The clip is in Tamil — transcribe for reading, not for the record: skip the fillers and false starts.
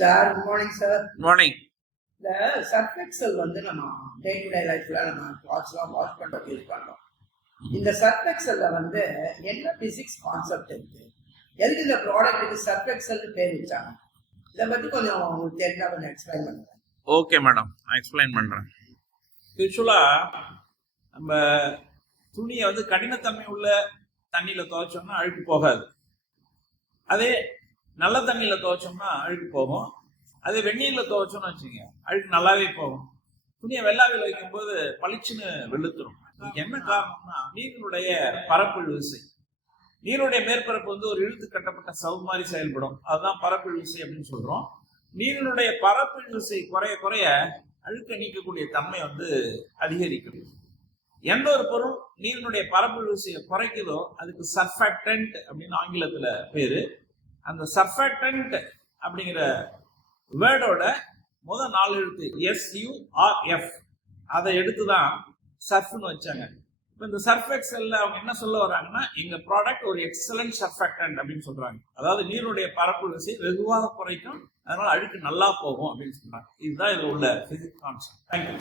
Sir good morning sir. Morning. இந்த சர்ஃப் எக்ஸல் வந்து நம்ம டே டு டே லைஃப்ல நம்ம கிளாத்ஸ்லாம் வாஷ் பண்ணுறதுக்கு யூஸ் பண்ணுறோம். இந்த சர்ஃப் எக்ஸல்ல வந்து என்ன பிசிக்ஸ் கான்செப்ட் இருக்கு, எதுக்கு இந்த ப்ராடக்ட்டுக்கு சர்ஃப் எக்ஸல்னு பேர் வச்சாங்க, இதை பற்றி கொஞ்சம் உங்களுக்கு தெரிஞ்சா கொஞ்சம் எக்ஸ்பிளைன் பண்ணுங்க. ஓகே மேடம், நான் எக்ஸ்பிளைன் பண்ணுறேன். யூஸ்வலாக நம்ம துணியை வந்து கடினத்தன்மை உள்ள தண்ணியில் துவைச்சோம்னா அழுக்கு போகாது. அதே நல்ல தண்ணியில் துவைச்சோம்னா அழுக்கு போகும். அதே வெந்நீரில் துவைச்சோம்னு வச்சுக்கோங்க அழுக்கு நல்லாவே போகும். துணியை வெள்ளாவில் வைக்கும்போது பளிச்சுன்னு வெளுத்துரும். இதுக்கு என்ன காரணம்னா நீரினுடைய பரப்பு விசை. நீருடைய மேற்பரப்பு வந்து ஒரு இழுத்து கட்டப்பட்ட சவு மாதிரி செயல்படும். அதுதான் பரப்பு விசை அப்படின்னு சொல்றோம். நீரினுடைய பரப்பு விசை குறைய குறைய அழுக்க நீக்கக்கூடிய தன்மை வந்து அதிகரிக்கும். எந்த ஒரு பொருள் நீரினுடைய பரப்பு விசையை குறைக்குதோ அதுக்கு சர்ஃபாக்டன்ட் அப்படின்னு ஆங்கிலத்துல பேரு. அந்த சர்ஃபாக்டன்ட் அப்படிங்கிற வேர்டோட முதல் 4 எழுத்து SURF அதை எடுத்துதான் சர்ஃப்னு வச்சாங்க. இப்போ இந்த சர்ஃப் எக்ஸல்ல அவங்க என்ன சொல்ல வர்றாங்கன்னா, எங்க ப்ராடக்ட் ஒரு எக்ஸலன்ட் சர்ஃபாக்டன்ட் அப்படின்னு சொல்றாங்க. அதாவது நீருடைய பரப்பு விசை வெகுவாக குறைக்கும், அதனால அழுக்கு நல்லா போகும் அப்படின்னு சொல்றாங்க. இதுதான் இதுல உள்ள பிசிக்ஸ் கான்செப்ட். தேங்க்யூ.